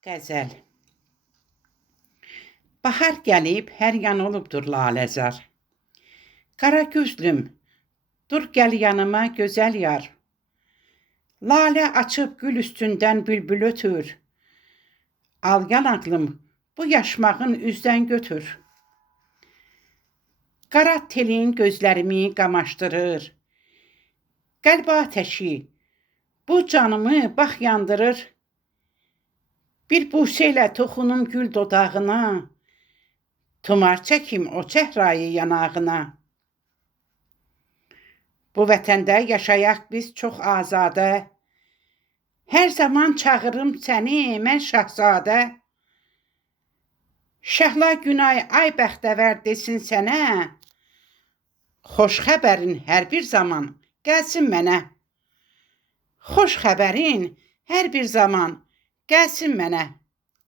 Qəzəl. Bahar gəlib, hər yan olubdur laləzar. Qara gözlüm, dur gəl yanıma gözəl yar. Lalə açıb gül üstündən bülbül ötür. Al yanaqlım, bu yaşmağın üzdən götür. Qara telin gözlərimi qamaşdırır. Qəlb atəşi, bu canımı bax yandırır. Bir busə ilə toxunum gül dodağına, tumar çəkim o çəhrayı yanağına. Bu vətəndə yaşayaq biz çox azadə, hər zaman çağırım səni mən şahzadə. Şəhla Günay ay bəxtəvər desin sənə, xoş xəbərin hər bir zaman gəlsin mənə. Xoş xəbərin hər bir zaman gəlsin mənə.